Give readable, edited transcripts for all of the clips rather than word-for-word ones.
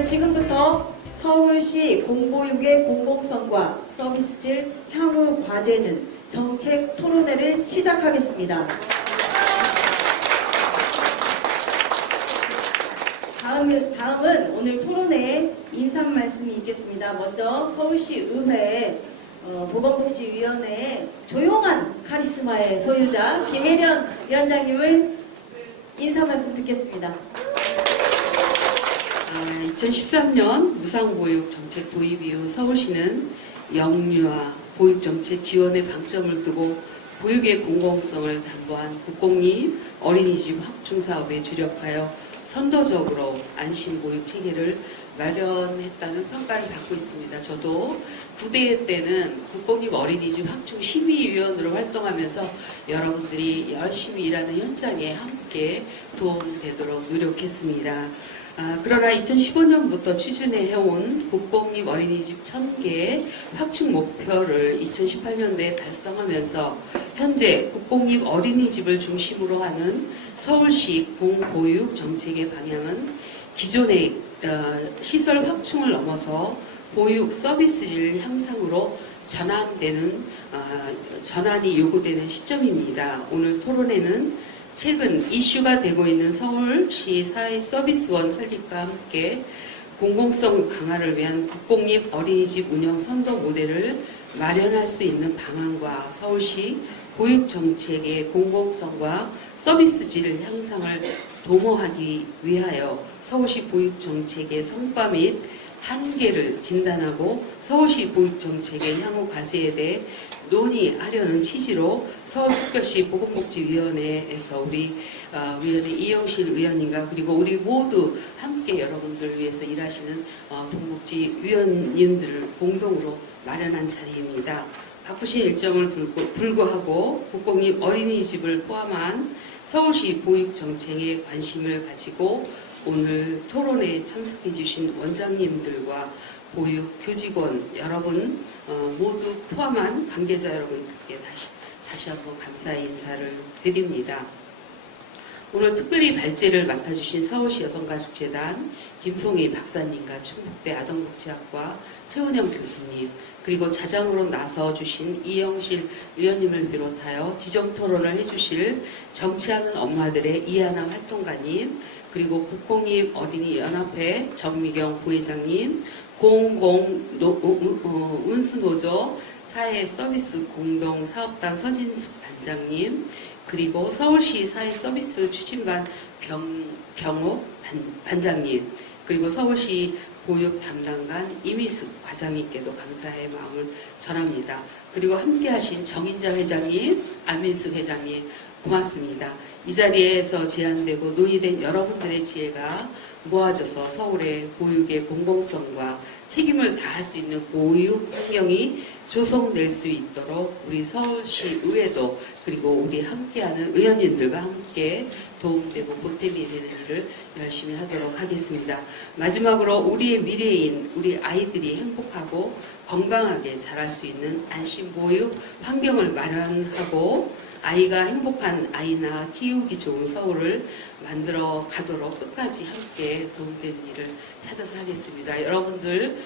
그러면 지금부터 서울시 공보육의 공공성과 서비스질 향후 과제는 정책 토론회를 시작하겠습니다. 다음은 오늘 토론회에 인사 말씀이 있겠습니다. 먼저 서울시 의회 보건복지위원회의 조용한 카리스마의 소유자 김혜련 위원장님을 인사 말씀 듣겠습니다. 2013년 무상보육 정책 도입 이후 서울시는 영유아 보육정책 지원에 방점을 두고 보육의 공공성을 담보한 국공립 어린이집 확충 사업에 주력하여 선도적으로 안심보육 체계를 마련했다는 평가를 받고 있습니다. 저도 9대 때는 국공립 어린이집 확충 심의위원으로 활동하면서 여러분들이 열심히 일하는 현장에 함께 도움되도록 노력했습니다. 그러나 2015년부터 추진해온 국공립 어린이집 1000개 확충 목표를 2018년도에 달성하면서 현재 국공립 어린이집을 중심으로 하는 서울시 공보육 정책의 방향은 기존의 시설 확충을 넘어서 보육 서비스질 향상으로 전환이 요구되는 시점입니다. 오늘 토론회는 최근 이슈가 되고 있는 서울시 사회서비스원 설립과 함께 공공성 강화를 위한 국공립 어린이집 운영 선도 모델을 마련할 수 있는 방안과 서울시 보육정책의 공공성과 서비스질 향상을 도모하기 위하여 서울시 보육정책의 성과 및 한계를 진단하고 서울시 보육정책의 향후 과제에 대해 논의하려는 취지로 서울특별시 보건복지위원회에서 우리 위원회 이영실 의원님과 그리고 우리 모두 함께 여러분들을 위해서 일하시는 복지위원님들을 공동으로 마련한 자리입니다. 바쁘신 일정을 불구하고 국공립 어린이집을 포함한 서울시 보육정책에 관심을 가지고 오늘 토론회에 참석해 주신 원장님들과 보육 교직원 여러분 모두 포함한 관계자 여러분들께 다시 한번 감사의 인사를 드립니다. 오늘 특별히 발제를 맡아주신 서울시 여성가족재단 김송희 박사님과 충북대 아동복지학과 최원영 교수님 그리고 자장으로 나서주신 이영실 의원님을 비롯하여 지정토론을 해주실 정치하는 엄마들의 이하나 활동가님 그리고 국공립 어린이연합회 정미경 부회장님 공공운수노조 사회서비스 공동사업단 서진숙 단장님 그리고 서울시 사회서비스 추진반 경옥 반장님 그리고 서울시 보육 담당관 이미숙 과장님께도 감사의 마음을 전합니다. 그리고 함께하신 정인자 회장님, 안민숙 회장님 고맙습니다. 이 자리에서 제안되고 논의된 여러분들의 지혜가 모아져서 서울의 보육의 공공성과 책임을 다할 수 있는 보육 환경이 조성될 수 있도록 우리 서울시 의회도 그리고 우리 함께하는 의원님들과 함께 도움되고 보탬이 되는 일을 열심히 하도록 하겠습니다. 마지막으로 우리의 미래인 우리 아이들이 행복하고 건강하게 자랄 수 있는 안심보육 환경을 마련하고 아이가 행복한 아이나 키우기 좋은 서울을 만들어 가도록 끝까지 함께 도움되는 일을 찾아서 하겠습니다. 여러분들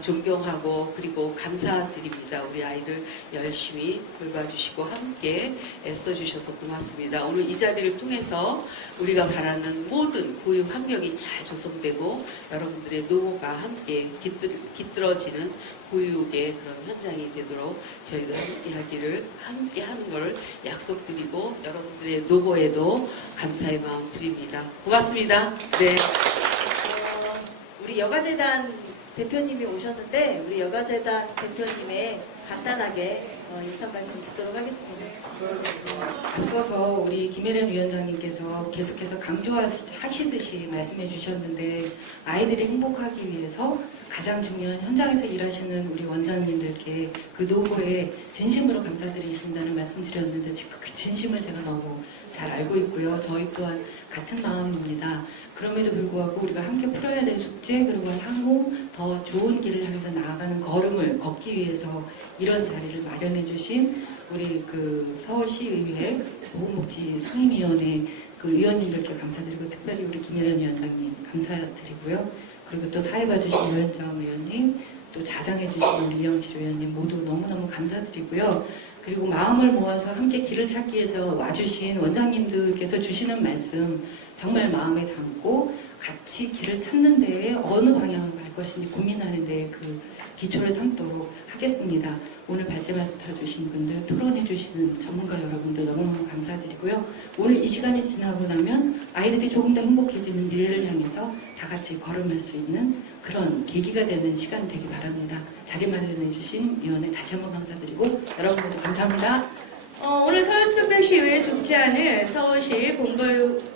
존경하고 그리고 감사드립니다. 우리 아이들 열심히 돌봐주시고 함께 애써주셔서 고맙습니다. 오늘 이 자리를 통해서 우리가 바라는 모든 보육 환경이 잘 조성되고 여러분들의 노고가 함께 깃들어지는 보육의 그런 현장이 되도록 저희도 함께 하는 걸 약속드리고 여러분들의 노고에도 감사의 마음 드립니다. 고맙습니다. 네. 우리 여가재단 대표님이 오셨는데 우리 여가재단 대표님의 간단하게 인사 말씀 듣도록 하겠습니다. 앞서서 우리 김혜련 위원장님께서 계속해서 강조하시듯이 말씀해 주셨는데 아이들이 행복하기 위해서 가장 중요한 현장에서 일하시는 우리 원장님들께 그 노고에 진심으로 감사드리신다는 말씀 드렸는데 그 진심을 제가 너무 잘 알고 있고요. 저희 또한 같은 마음입니다. 그럼에도 불구하고 우리가 함께 풀어야 될 숙제 그리고 향후 더 좋은 길을 향해서 나아가는 걸음을 걷기 위해서 이런 자리를 마련해 주신 우리 그 서울시의회 보건복지 상임위원회 그 위원님들께 감사드리고 특별히 우리 김혜련 위원장님 감사드리고요. 그리고 또 사회 봐주신 유현정 의원님, 또 자장해주신 우리 이영실 의원님 모두 너무너무 감사드리고요. 그리고 마음을 모아서 함께 길을 찾기 위해서 와주신 원장님들께서 주시는 말씀 정말 마음에 담고 같이 길을 찾는 데에 어느 방향으로 갈 것인지 고민하는 데에 그 기초를 삼도록 하겠습니다. 오늘 발제 맡아주신 분들, 토론해주시는 전문가 여러분들 너무너무 감사드리고요. 오늘 이 시간이 지나고 나면 아이들이 조금 더 행복해지는 미래를 향해서 다 같이 걸음할 수 있는 그런 계기가 되는 시간 되기 바랍니다. 자리 마련해주신 위원회 다시 한번 감사드리고 여러분 모두 감사합니다. 오늘 서울특별시의회에 존재하는 서울시 공보육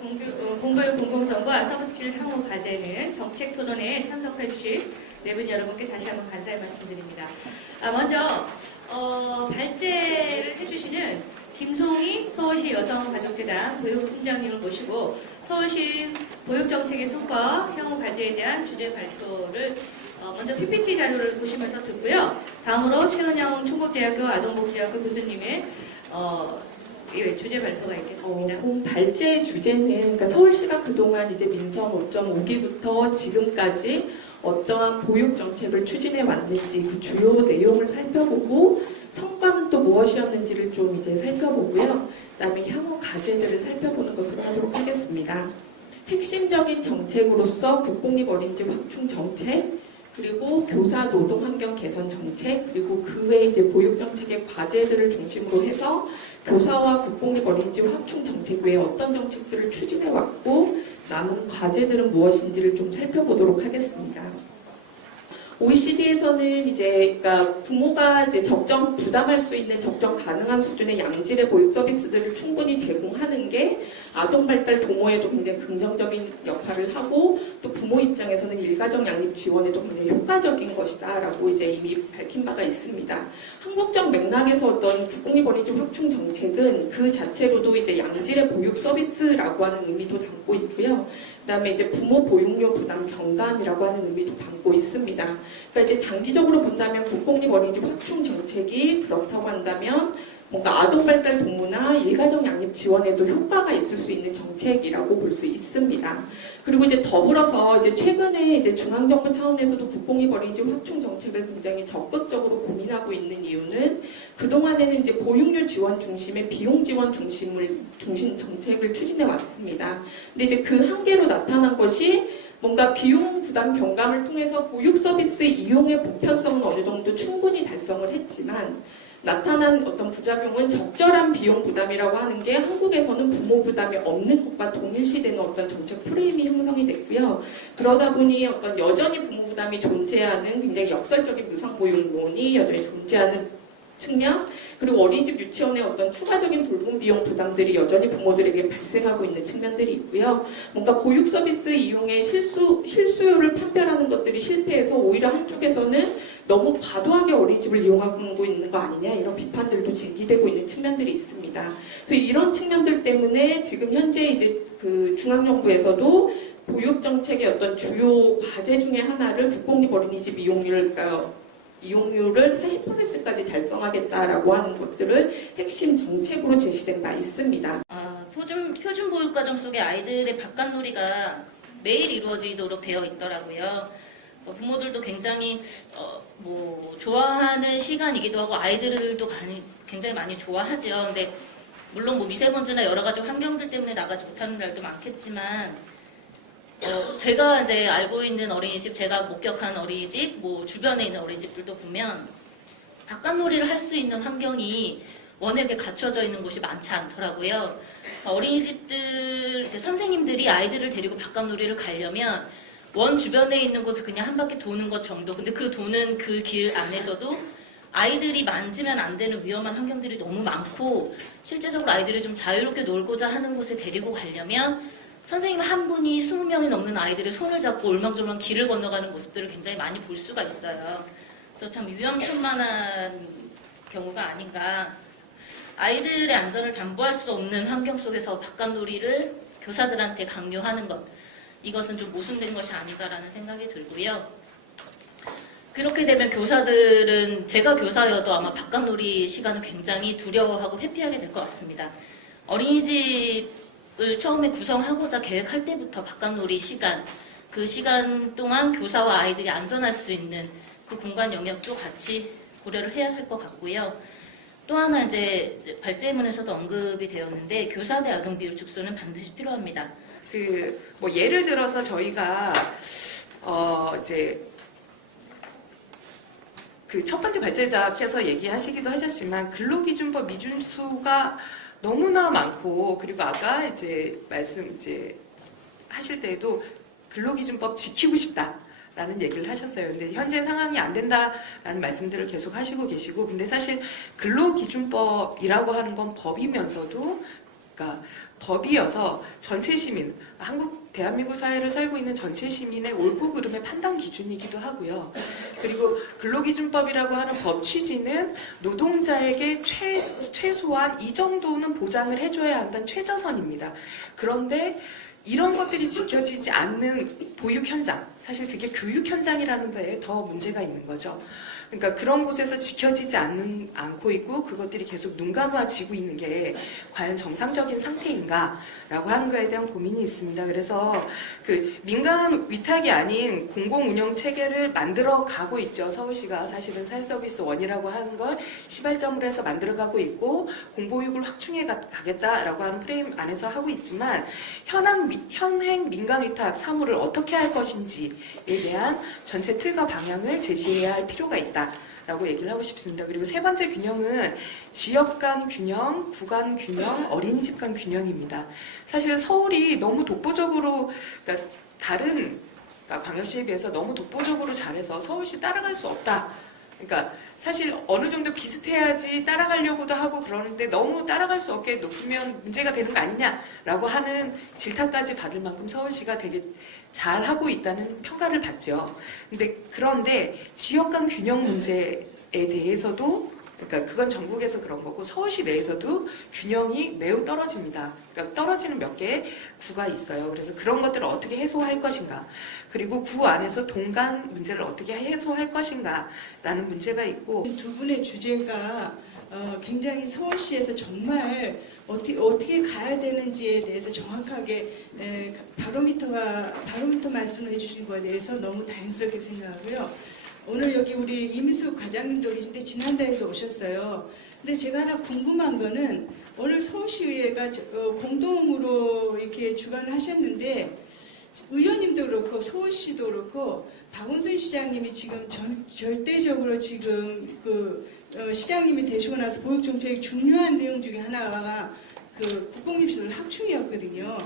공공선과 서비스실 향후 과제는 정책 토론회에 참석해 주실 네 분 여러분께 다시 한번 감사의 말씀드립니다. 먼저 발제를 해주시는 김송희 서울시 여성가족재단 보육팀장님을 모시고 서울시 보육정책의 성과 향후 과제에 대한 주제 발표를 먼저 PPT 자료를 보시면서 듣고요. 다음으로 최은영 충북대학교 아동복지학교 교수님의 주제 발표가 있겠습니다. 본 발제 주제는 그러니까 서울시가 그동안 이제 민선 5.5기부터 지금까지 어떠한 보육 정책을 추진해 왔는지 그 주요 내용을 살펴보고 성과는 또 무엇이었는지를 좀 이제 살펴보고요. 그다음에 향후 과제들을 살펴보는 것으로 하도록 하겠습니다. 핵심적인 정책으로서 국공립 어린이집 확충 정책, 그리고 교사 노동 환경 개선 정책, 그리고 그 외에 이제 보육 정책의 과제들을 중심으로 해서 교사와 국공립 어린이집 확충 정책 외에 어떤 정책들을 추진해 왔고 남은 과제들은 무엇인지를 좀 살펴보도록 하겠습니다. OECD에서는 이제 그러니까 부모가 이제 적정 부담할 수 있는 적정 가능한 수준의 양질의 보육 서비스들을 충분히 제공하는 게 아동 발달 도모에도 굉장히 긍정적인 역할을 하고 또 부모 입장에서는 일가정 양립 지원에도 굉장히 효과적인 것이다라고 이제 이미 밝힌 바가 있습니다. 한국적 맥락에서 어떤 국공립 어린이집 확충 정책은 그 자체로도 이제 양질의 보육 서비스라고 하는 의미도 담고 있고요. 그다음에 이제 부모 보육료 부담 경감이라고 하는 의미도 담고 있습니다. 그러니까 이제 장기적으로 본다면 국공립 어린이집 확충 정책이 그렇다고 한다면 뭔가 아동 발달 도모나 일가정 양립 지원에도 효과가 있을 수 있는 정책이라고 볼 수 있습니다. 그리고 이제 더불어서 이제 최근에 이제 중앙정부 차원에서도 국공립 어린이집 확충 정책을 굉장히 적극적으로 고민하고 있는 이유는 그동안에는 이제 보육료 지원 중심의 비용 지원 중심 정책을 추진해 왔습니다. 근데 이제 그 한계로 나타난 것이 뭔가 비용 부담 경감을 통해서 보육 서비스 이용의 보편성은 어느 정도 충분히 달성을 했지만 나타난 어떤 부작용은 적절한 비용 부담이라고 하는 게 한국에서는 부모 부담이 없는 것과 동일시되는 어떤 정책 프레임이 형성이 됐고요. 그러다 보니 어떤 여전히 부모 부담이 존재하는 굉장히 역설적인 무상보육론이 여전히 존재하는 측면, 그리고 어린이집 유치원의 어떤 추가적인 돌봄 비용 부담들이 여전히 부모들에게 발생하고 있는 측면들이 있고요. 뭔가 보육 서비스 이용의 실수요를 판별하는 것들이 실패해서 오히려 한쪽에서는 너무 과도하게 어린이집을 이용하고 있는 거 아니냐 이런 비판들도 제기되고 있는 측면들이 있습니다. 그래서 이런 측면들 때문에 지금 현재 이제 그 중앙정부에서도 보육 정책의 어떤 주요 과제 중에 하나를 국공립 어린이집 이용률을 40%까지 달성하겠다라고 하는 것들을 핵심 정책으로 제시된 바 있습니다. 표준 보육과정 속에 아이들의 바깥놀이가 매일 이루어지도록 되어 있더라고요. 부모들도 굉장히 좋아하는 시간이기도 하고 아이들도 굉장히 많이 좋아하죠. 근데 물론 미세먼지나 여러 가지 환경들 때문에 나가지 못하는 날도 많겠지만 제가 이제 알고 있는 어린이집, 제가 목격한 어린이집, 주변에 있는 어린이집들도 보면 바깥놀이를 할 수 있는 환경이 워낙에 갖춰져 있는 곳이 많지 않더라고요. 어린이집들 선생님들이 아이들을 데리고 바깥놀이를 가려면 원 주변에 있는 곳을 그냥 한 바퀴 도는 것 정도. 근데 그 도는 그 길 안에서도 아이들이 만지면 안 되는 위험한 환경들이 너무 많고 실제적으로 아이들이 좀 자유롭게 놀고자 하는 곳에 데리고 가려면 선생님 한 분이 20명이 넘는 아이들의 손을 잡고 올망졸망 길을 건너가는 모습들을 굉장히 많이 볼 수가 있어요. 그래서 참 위험천만한 경우가 아닌가. 아이들의 안전을 담보할 수 없는 환경 속에서 바깥놀이를 교사들한테 강요하는 것. 이것은 좀 모순된 것이 아닌가라는 생각이 들고요. 그렇게 되면 교사들은 제가 교사여도 아마 바깥놀이 시간을 굉장히 두려워하고 회피하게 될 것 같습니다. 어린이집을 처음에 구성하고자 계획할 때부터 바깥놀이 시간, 그 시간 동안 교사와 아이들이 안전할 수 있는 그 공간 영역도 같이 고려를 해야 할 것 같고요. 또 하나 이제 발제문에서도 언급이 되었는데 교사 대 아동 비율 축소는 반드시 필요합니다. 뭐 예를 들어서 저희가 이제 그 첫 번째 발제자께서 얘기하시기도 하셨지만 근로기준법 미준수가 너무나 많고, 그리고 아까 이제 하실 때에도 근로기준법 지키고 싶다라는 얘기를 하셨어요. 근데 현재 상황이 안 된다라는 말씀들을 계속 하시고 계시고, 근데 사실 근로기준법이라고 하는 건 법이면서도, 그러니까 법이어서 전체 시민, 대한민국 사회를 살고 있는 전체 시민의 옳고 그름의 판단 기준이기도 하고요. 그리고 근로기준법이라고 하는 법 취지는 노동자에게 최소한 이 정도는 보장을 해줘야 한다는 최저선입니다. 그런데 이런 것들이 지켜지지 않는 보육 현장, 사실 그게 교육 현장이라는 데에 더 문제가 있는 거죠. 그러니까 그런 곳에서 지켜지지 않고 있고 그것들이 계속 눈 감아지고 있는 게 과연 정상적인 상태인가라고 하는 거에 대한 고민이 있습니다. 그래서 그 민간 위탁이 아닌 공공운영 체계를 만들어 가고 있죠. 서울시가 사실은 사회서비스 원이라고 하는 걸 시발점으로 해서 만들어 가고 있고 공보육을 확충해 가겠다라고 하는 프레임 안에서 하고 있지만 현행 민간 위탁 사무를 어떻게 할 것인지에 대한 전체 틀과 방향을 제시해야 할 필요가 있다. 라고 얘기를 하고 싶습니다. 그리고 세 번째 균형은 지역 간 균형, 구간 균형, 어린이집 간 균형입니다. 사실 서울이 너무 독보적으로, 그러니까 광역시에 비해서 너무 독보적으로 잘해서 서울시 따라갈 수 없다. 그러니까 사실 어느 정도 비슷해야지 따라가려고도 하고 그러는데 너무 따라갈 수 없게 높으면 문제가 되는 거 아니냐라고 하는 질타까지 받을 만큼 서울시가 되게 잘하고 있다는 평가를 받죠. 그런데 지역 간 균형 문제에 대해서도, 그러니까 그건 전국에서 그런 거고 서울시 내에서도 균형이 매우 떨어집니다. 그러니까 떨어지는 몇 개의 구가 있어요. 그래서 그런 것들을 어떻게 해소할 것인가, 그리고 구 안에서 동간 문제를 어떻게 해소할 것인가라는 문제가 있고, 두 분의 주제가 굉장히 서울시에서 정말 어떻게 가야 되는지에 대해서 정확하게 바로미터 말씀을 해주신 거에 대해서 너무 다행스럽게 생각하고요. 오늘 여기 우리 이민수 과장님도 계신데 지난달에도 오셨어요. 근데 제가 하나 궁금한 거는 오늘 서울시의회가 공동으로 이렇게 주관을 하셨는데 의원님도 그렇고 서울시도 그렇고 박원순 시장님이 지금 절대적으로 지금 시장님이 되시고 나서 보육정책의 중요한 내용 중에 하나가 그 국공립시설 확충이었거든요.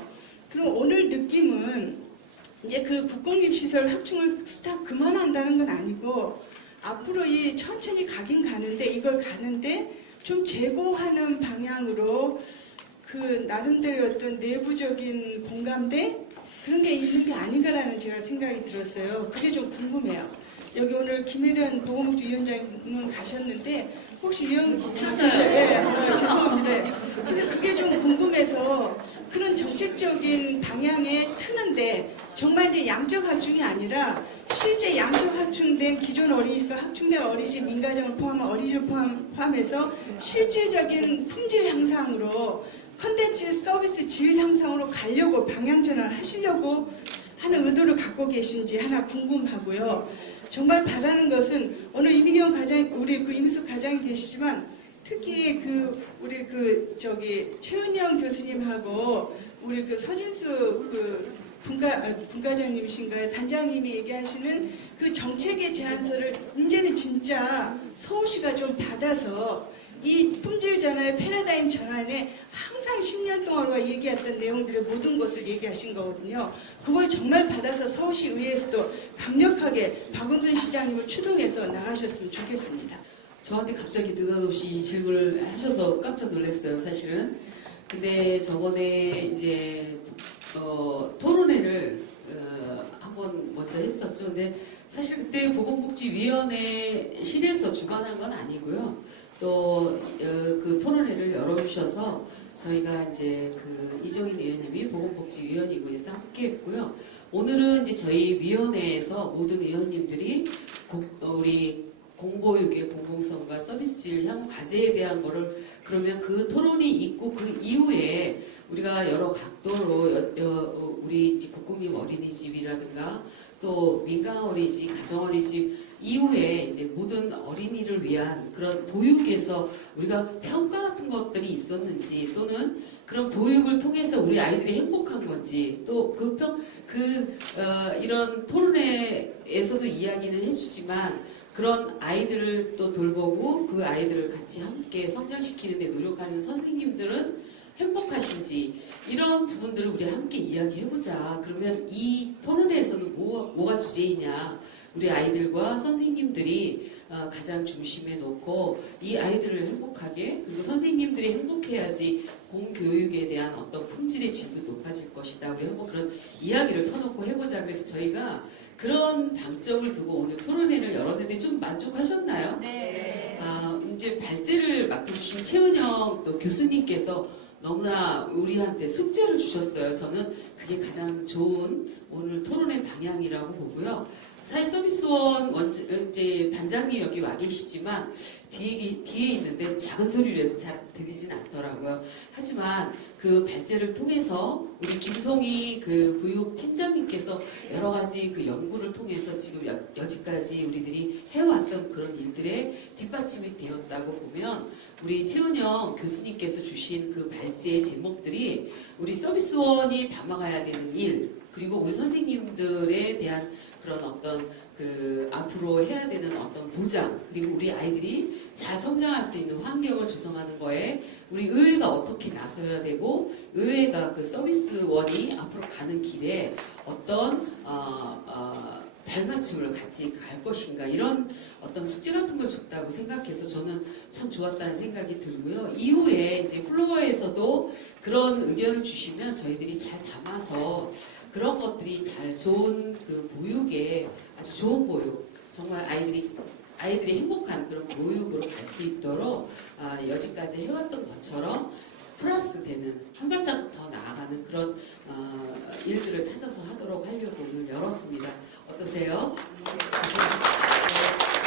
그럼 오늘 느낌은 이제 그 국공립시설 확충을 스탑 그만한다는 건 아니고 앞으로 이 천천히 가긴 가는데 이걸 가는데 좀 재고하는 방향으로 그 나름대로 어떤 내부적인 공감대 그런 게 있는 게 아닌가라는 제가 생각이 들었어요. 그게 좀 궁금해요. 여기 오늘 김혜련 보건복지위원장은 가셨는데 혹시 죄송합니다. 근데 그게 좀 궁금해서 그런 정책적인 방향에 트는데 정말 이제 양적 확충이 아니라 실제 양적 확충된 기존 어린이집과 확충된 어린이집 민가정을 포함한 어린이집을 포함해서 실질적인 품질 향상으로 컨텐츠 서비스 질 향상으로 가려고 방향 전환을 하시려고 하는 의도를 갖고 계신지 하나 궁금하고요. 정말 바라는 것은 오늘 이민경 과장, 우리 그 이민수 과장이 계시지만 특히 우리 최은영 교수님하고 우리 그 서진수 분과장님이신가요? 단장님이 얘기하시는 그 정책의 제안서를 이제는 진짜 서울시가 좀 받아서 이 품질 전환의 패러다임 전환에 항상 10년 동안 우리가 얘기했던 내용들의 모든 것을 얘기하신 거거든요. 그걸 정말 받아서 서울시 의회에서도 강력하게 박원순 시장님을 추동해서 나가셨으면 좋겠습니다. 저한테 갑자기 느닷없이 이 질문을 하셔서 깜짝 놀랐어요, 사실은. 근데 저번에 이제 토론회를 한번 먼저 했었죠. 근데 사실 그때 보건복지위원회실에서 주관한 건 아니고요. 또 그 토론회를 열어주셔서 저희가 이제 그 이정인 의원님이 보건복지위원이고 해서 함께했고요. 오늘은 이제 저희 위원회에서 모든 의원님들이 우리 공보육의 공공성과 서비스 있을 향후 과제에 대한 거를 그러면 그 토론이 있고 그 이후에 우리가 여러 각도로 우리 이제 국공립 어린이집이라든가 또 민간 어린이집, 가정 어린이집 이후에 이제 모든 어린이를 위한 그런 보육에서 우리가 평가 같은 것들이 있었는지 또는 그런 보육을 통해서 우리 아이들이 행복한 건지 또 이런 토론회에서도 이야기는 해주지만 그런 아이들을 또 돌보고 그 아이들을 같이 함께 성장시키는 데 노력하는 선생님들은 행복하신지 이런 부분들을 우리 함께 이야기해보자. 그러면 이 토론회에서는 뭐가 주제이냐. 우리 아이들과 선생님들이 가장 중심에 놓고 이 아이들을 행복하게 그리고 선생님들이 행복해야지 공교육에 대한 어떤 품질의 질도 높아질 것이다. 우리 한번 그런 이야기를 터놓고 해보자. 그래서 저희가 그런 방점을 두고 오늘 토론회를 열었는데 좀 만족하셨나요? 네. 이제 발제를 맡아주신 최은영 또 교수님께서 너무나 우리한테 숙제를 주셨어요. 저는 그게 가장 좋은 오늘 토론의 방향이라고 보고요. 사회서비스원 이제 반장님 여기 와 계시지만 뒤에 있는데 작은 소리로 해서 잘 들리진 않더라고요. 하지만 그 발제를 통해서 우리 김송희 그 교육팀장님께서 여러 가지 그 연구를 통해서 지금 여지까지 우리들이 해왔던 그런 일들에 뒷받침이 되었다고 보면 우리 최은영 교수님께서 주신 그 발제의 제목들이 우리 서비스원이 담아가야 되는 일 그리고 우리 선생님들에 대한 그런 어떤 그 앞으로 해야 되는 어떤 보장 그리고 우리 아이들이 잘 성장할 수 있는 환경을 조성하는 거에 우리 의회가 어떻게 나서야 되고 의회가 그 서비스원이 앞으로 가는 길에 어떤 발맞춤을 같이 갈 것인가 이런 어떤 숙제 같은 걸 줬다고 생각해서 저는 참 좋았다는 생각이 들고요. 이후에 이제 플로어에서도 그런 의견을 주시면 저희들이 잘 담아서 그런 것들이 잘 좋은 그 보육에 아주 좋은 보육 정말 아이들이 행복한 그런 보육으로 갈 수 있도록 여지까지 해왔던 것처럼 플러스 되는 한 발자국 더 나아가는 그런 일들을 찾아서 하도록 하려고 오늘 열었습니다. 어떠세요?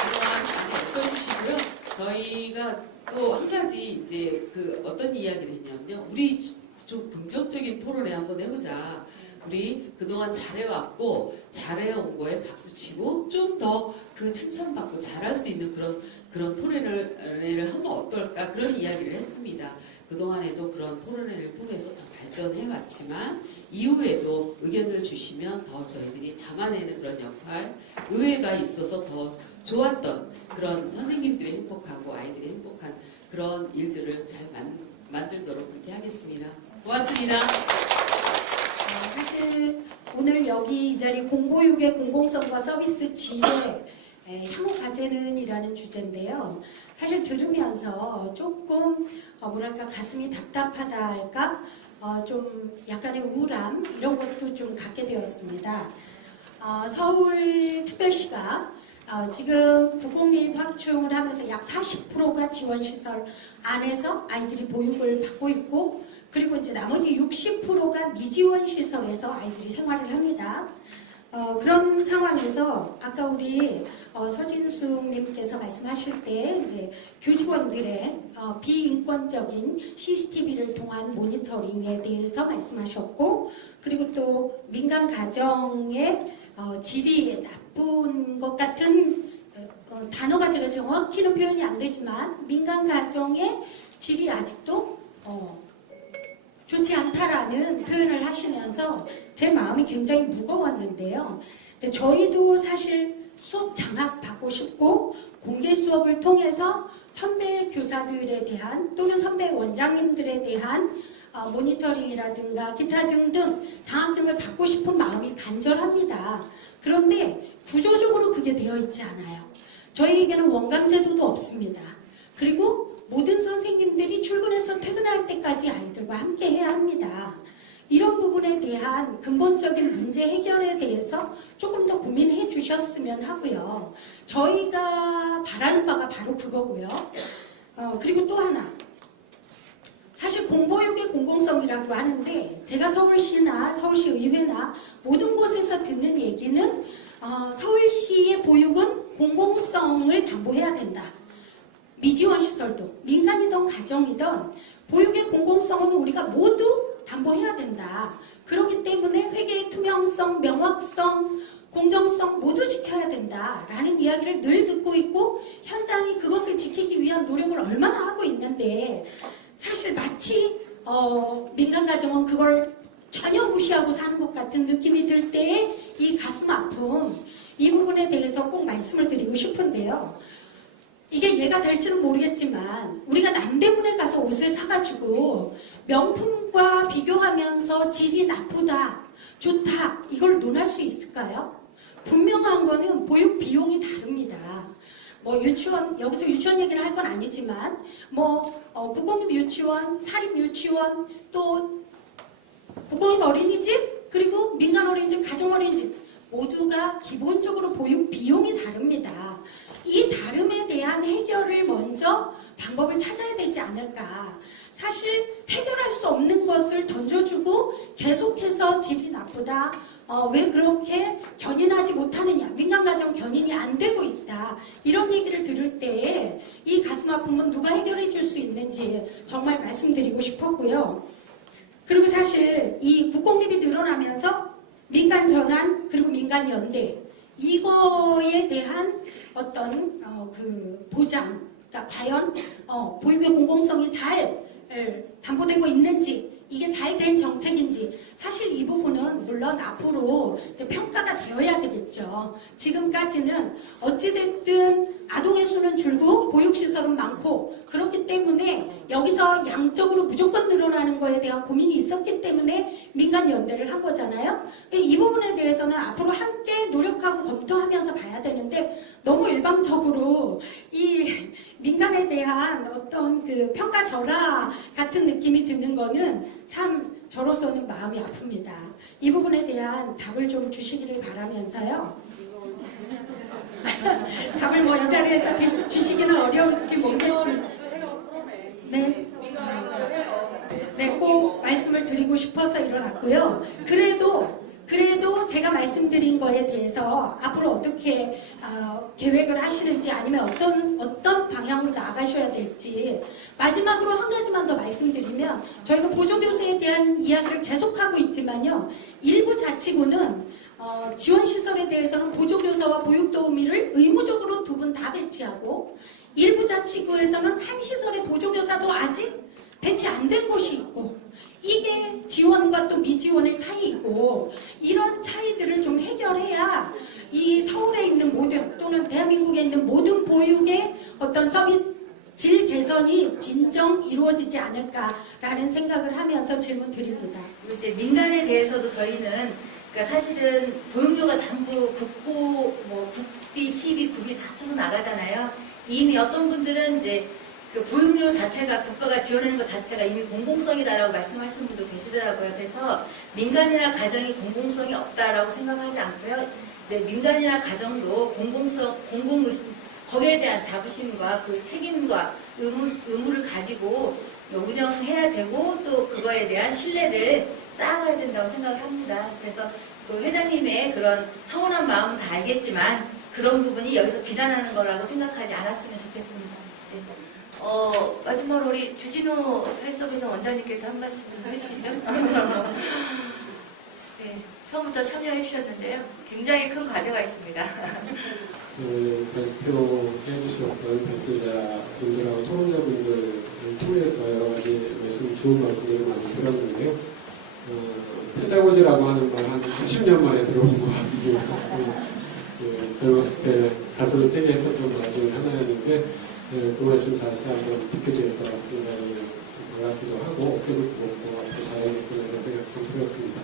그동안 많이 애써주시고요. 저희가 또 한 가지 이제 그 어떤 이야기를 했냐면요. 우리 좀 긍정적인 토론회 한번 해보자. 우리 그동안 잘해왔고 잘해온 거에 박수치고 좀 더 그 칭찬받고 잘할 수 있는 그런 토론회를 하면 어떨까 그런 이야기를 했습니다. 그동안에도 그런 토론회를 통해서 더 발전해왔지만 이후에도 의견을 주시면 더 저희들이 담아내는 그런 역할 의회가 있어서 더 좋았던 그런 선생님들이 행복하고 아이들이 행복한 그런 일들을 잘 만들도록 그렇게 하겠습니다. 고맙습니다. 사실 오늘 여기 이 자리 공보육의 공공성과 서비스 질의 향후 과제는 이라는 주제인데요. 사실 들으면서 조금 뭐랄까 가슴이 답답하다 할까 좀 약간의 우울함 이런 것도 좀 갖게 되었습니다. 서울특별시가 지금 구공립 확충을 하면서 약 40%가 지원시설 안에서 아이들이 보육을 받고 있고 그리고 이제 나머지 60%가 미지원 시설에서 아이들이 생활을 합니다. 그런 상황에서 아까 우리 서진숙님께서 말씀하실 때 이제 교직원들의 비인권적인 CCTV를 통한 모니터링에 대해서 말씀하셨고 그리고 또 민간 가정의 질이 나쁜 것 같은 단어가 제가 정확히는 표현이 안 되지만 민간 가정의 질이 아직도 좋지 않다라는 표현을 하시면서 제 마음이 굉장히 무거웠는데요. 저희도 사실 수업 장학 받고 싶고 공개 수업을 통해서 선배 교사들에 대한 또는 선배 원장님들에 대한 모니터링이라든가 기타 등등 장학 등을 받고 싶은 마음이 간절합니다. 그런데 구조적으로 그게 되어 있지 않아요. 저희에게는 원감제도도 없습니다. 그리고 모든 선생님들이 출근해서 퇴근할 때까지 아이들과 함께 해야 합니다. 이런 부분에 대한 근본적인 문제 해결에 대해서 조금 더 고민해 주셨으면 하고요. 저희가 바라는 바가 바로 그거고요. 그리고 또 하나. 사실 공보육의 공공성이라고 하는데 제가 서울시나 서울시의회나 모든 곳에서 듣는 얘기는 서울시의 보육은 공공성을 담보해야 된다. 미지원 시설도 민간이든 가정이든 보육의 공공성은 우리가 모두 담보해야 된다. 그렇기 때문에 회계의 투명성, 명확성, 공정성 모두 지켜야 된다라는 이야기를 늘 듣고 있고 현장이 그것을 지키기 위한 노력을 얼마나 하고 있는데 사실 마치 민간 가정은 그걸 전혀 무시하고 사는 것 같은 느낌이 들 때에 이 가슴 아픔 이 부분에 대해서 꼭 말씀을 드리고 싶은데요. 이게 이해가 될지는 모르겠지만 우리가 남대문에 가서 옷을 사가지고 명품과 비교하면서 질이 나쁘다, 좋다 이걸 논할 수 있을까요? 분명한 거는 보육 비용이 다릅니다. 뭐 유치원, 여기서 유치원 얘기를 할 건 아니지만 국공립 유치원, 사립 유치원 또 국공립 어린이집 그리고 민간 어린이집, 가정 어린이집 모두가 기본적으로 보육 비용이 다릅니다. 이 다름에 대한 해결을 먼저 방법을 찾아야 되지 않을까. 사실 해결할 수 없는 것을 던져주고 계속해서 질이 나쁘다. 왜 그렇게 견인하지 못하느냐. 민간가정 견인이 안 되고 있다. 이런 얘기를 들을 때에 이 가슴 아픔은 누가 해결해 줄 수 있는지 정말 말씀드리고 싶었고요. 그리고 사실 이 국공립이 늘어나면서 민간 전환 그리고 민간 연대 이거에 대한 어떤 그 보장, 그러니까 과연 보육의 공공성이 잘 담보되고 있는지 이게 잘 된 정책인지 사실 이 부분은 물론 앞으로 이제 평가가 되어야 되겠죠. 지금까지는 어찌됐든 아동의 수는 줄고 보육시설은 많고 그렇기 때문에 여기서 양적으로 무조건 늘어나는 거에 대한 고민이 있었기 때문에 민간 연대를 한 거잖아요. 이 부분에 대해서는 앞으로 함께 노력하고 검토하면서 봐야 되는데 너무 일방적으로 이 민간에 대한 어떤 그 평가 절하 같은 느낌이 드는 거는 참 저로서는 마음이 아픕니다. 이 부분에 대한 답을 좀 주시기를 바라면서요. 답을 뭐 이 자리에서 주시기는 어려울지 모르겠지만 네, 꼭 말씀을 드리고 싶어서 일어났고요. 그래도 제가 말씀드린 거에 대해서 앞으로 어떻게 계획을 하시는지 아니면 어떤 방향으로 나아가셔야 될지 마지막으로 한 가지만 더 말씀드리면 저희가 보조교사에 대한 이야기를 계속하고 있지만요. 일부 자치구는 지원시설에 대해서는 보조교사와 보육도우미를 의무적으로 두 분 다 배치하고 일부 자치구에서는 한 시설에 보조교사도 아직 배치 안 된 곳이 있고 이게 지원과 또 미지원의 차이이고 이런 차이들을 좀 해결해야 이 서울에 있는 모든 또는 대한민국에 있는 모든 보육의 어떤 서비스 질 개선이 진정 이루어지지 않을까라는 생각을 하면서 질문 드립니다. 그리고 이제 민간에 대해서도 저희는 그러니까 사실은 보육료가 전부 국비, 시비, 구비 다 합쳐서 나가잖아요. 이미 어떤 분들은 이제 그 보육료 자체가 국가가 지원하는 것 자체가 이미 공공성이다라고 말씀하시는 분도 계시더라고요. 그래서 민간이나 가정이 공공성이 없다라고 생각하지 않고요. 네, 민간이나 가정도 공공의식 거기에 대한 자부심과 그 책임과 의무를 가지고 운영해야 되고 또 그거에 대한 신뢰를 쌓아가야 된다고 생각을 합니다. 그래서 그 회장님의 그런 서운한 마음은 다 알겠지만 그런 부분이 여기서 비난하는 거라고 생각하지 않았으면 좋겠습니다. 네. 마지막으로 우리 주진우 사회서비스 원장님께서 한 말씀 좀 해주시죠. 네, 처음부터 참여해 주셨는데요. 굉장히 큰 과제가 있습니다. 발표해 주셨던 발제자분들하고 토론자분들을 통해서 여러 가지 좋은 말씀들을 많이 들었는데요. 페다고지라고 하는 말 한 40년 만에 들어본 것 같습니다. 젊었을 때 가슴을 떼게 했었던 말 중에 하나였는데 그 말씀 다시 한번 듣게 돼서 굉장히 반갑기도 하고 어깨도 고 앞으로 잘하겠구나 이런 생각이 좀 들었습니다.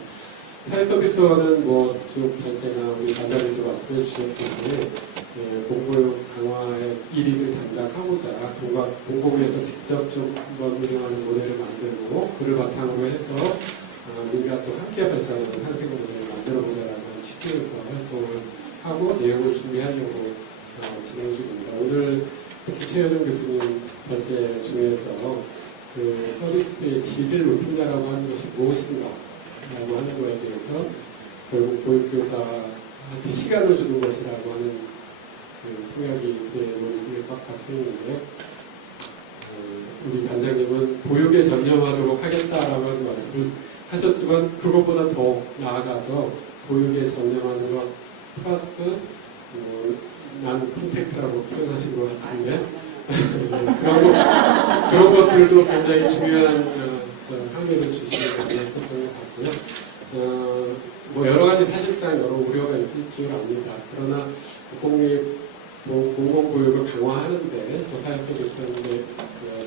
사회서비스원은 쭉 발제나 우리 관장님도 말씀해 주셨는데 공보육 강화의 1위를 담당하고자 공공에서 직접 좀 한번 운영하는 모델을 만들고 그를 바탕으로 해서 민간도 함께 발전하는 상생 모델을 만들어보자라는 취지에서 활동을 하고 내용을 준비하려고 진행 중입니다. 오늘 특히 최여정 교수님 발제 중에서 그 서비스의 질을 높인다라고 하는 것이 무엇인가 라고 하는 거에 대해서 결국 보육교사한테 시간을 주는 것이라고 하는 그 생각이 제 머릿속에 꽉 박혀 있는데요. 우리 반장님은 보육에 전념하도록 하겠다라는 말씀을 하셨지만 그것보다 더 나아가서 보육에 전념하는 것 플러스 난 컨택트라고 표현하신 것 같은데 그런 것들도 굉장히 중요한 항의를 주시는 분이 했었던 것 같고요. 뭐 여러 가지 사실상 여러 우려가 있을 줄 압니다. 그러나 공공보육을 강화하는데 또 사회서비스하는데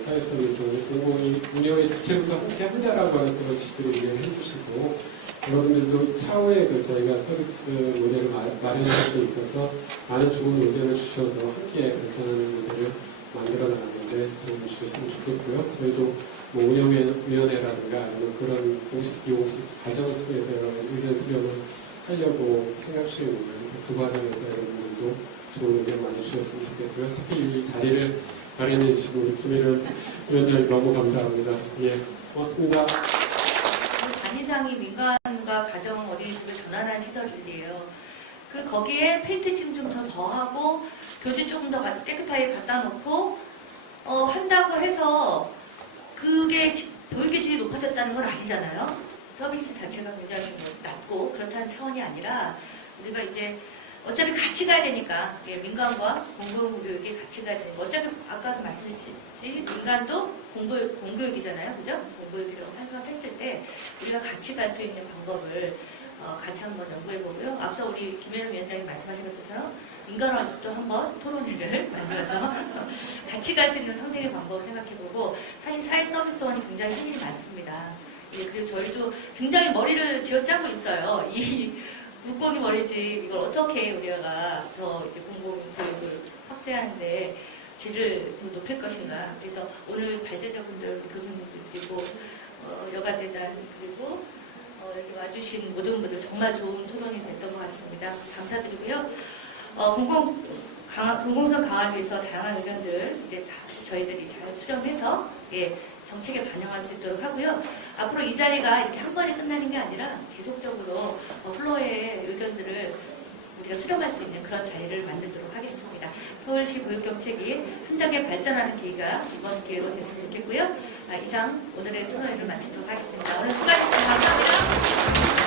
사회서비스는 공공이 운영의 주체로서 함께 한다라고 하는 그런 취지를 이해해 주시고 여러분들도 차후에 저희가 서비스 모델을 마련할 때 있어서 많은 좋은 의견을 주셔서 함께 발전하는 모델을 만들어 나가는데 도움을 주셨으면 좋겠고요. 저희도 뭐 운영위원회라든가 아니면 그런 공식 비공식 과정을 통해서 의견 수렴을 하려고 생각 중에 있는 그 과정에서 여러분들도 좋은 의견 많이 주셨으면 좋겠고요. 특히 이 자리를 마련해 주시고 우리 김혜련 위원장님 너무 감사합니다. 예, 고맙습니다. 단위상이 민간과 가정 어린이집을 전환한 시설이에요. 거기에 페인트 칠좀 더 더하고 교재 조금 더 깨끗하게 갖다 놓고 한다고 해서 그게 보육의 질이 높아졌다는 건 아니잖아요. 서비스 자체가 굉장히 낮고 그렇다는 차원이 아니라 우리가 이제 어차피 같이 가야 되니까 민간과 공교육이 같이 가야 되니까 어차피 아까도 말씀드렸지 민간도 공교육이잖아요. 그죠? 공교육이라고 생각했을 때 우리가 같이 갈 수 있는 방법을 같이 한번 연구해보고요. 앞서 우리 김혜련 위원장님 말씀하신 것처럼 민간화도 한번 토론회를 만들어서 같이 갈 수 있는 선생의 방법을 생각해보고 사실 사회서비스원이 굉장히 할 일이 많습니다. 예, 그리고 저희도 굉장히 머리를 쥐어짜고 있어요. 이 국공이 머리지 이걸 어떻게 우리가 더 이제 공공교육을 확대하는데 질을 좀 높일 것인가. 그래서 오늘 발제자분들, 교수님들 그리고 여가재단 그리고 여기 와주신 모든 분들 정말 좋은 토론이 됐던 것 같습니다. 감사드리고요. 공공성 강화를 위해서 다양한 의견들 이제 다 저희들이 잘 수렴해서 정책에 반영할 수 있도록 하고요. 앞으로 이 자리가 이렇게 한 번에 끝나는 게 아니라 계속적으로 플로어의 의견들을 우리가 수렴할 수 있는 그런 자리를 만들도록 하겠습니다. 서울시 보육정책이 한 단계 발전하는 계기가 이번 기회로 됐으면 좋겠고요. 이상 오늘의 토론회를 마치도록 하겠습니다. 오늘 수고하셨습니다. 감사합니다.